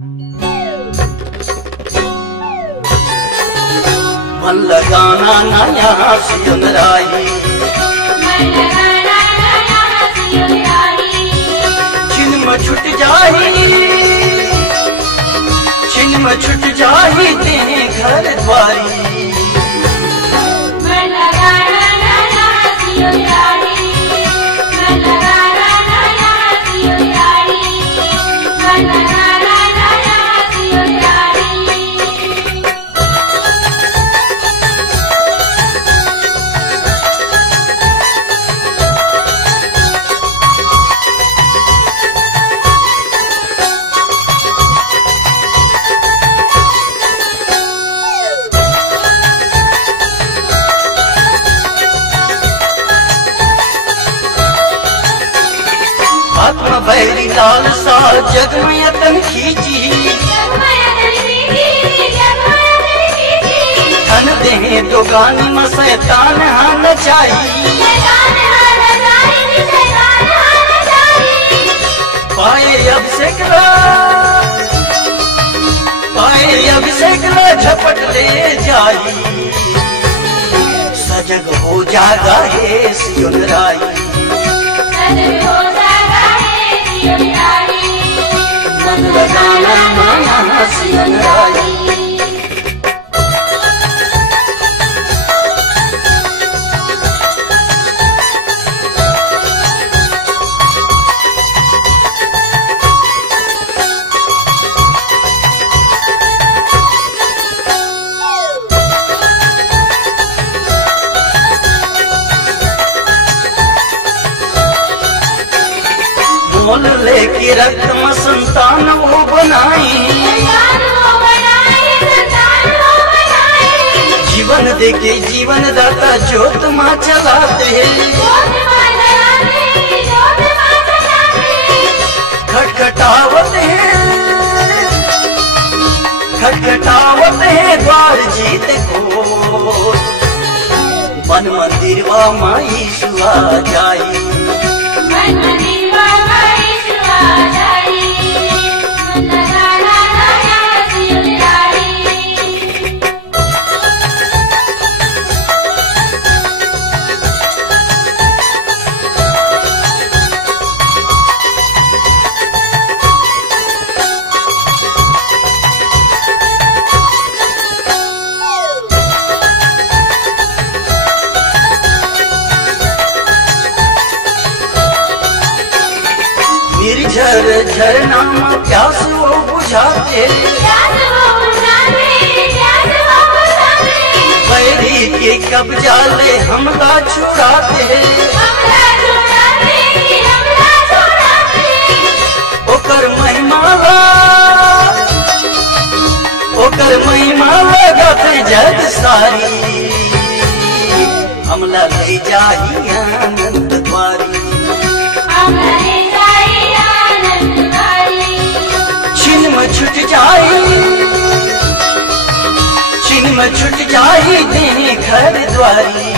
मन लगाना नया सियनराई, छिन छुट जाही, छिन छुट जाही ते घर द्वारी। आत्मा बैरी लाल सा जग में यतन खींची, धन दे तो गानी में शैतान हान चाहिए। पाए अभिषेक झपट ले जाई, सजग हो जागा है सियनराई। मन लगाना नया सियनराई, मोल लेके रक्त में संतान वो बनाई, जीवन देके जीवन दाता ज्योत माँ चलाते। खटखटावत है द्वार जीत को, मन मंदिर वा माई सुआ जाई। झर झरना में प्यास वो बुझाते, बैरी के कब्जा ले हमला छुड़ाते। ओकर महिमा लगत जग सारी, हमला ले जाही आनंद द्वारी। छिन छुट जाही ते घर द्वारी।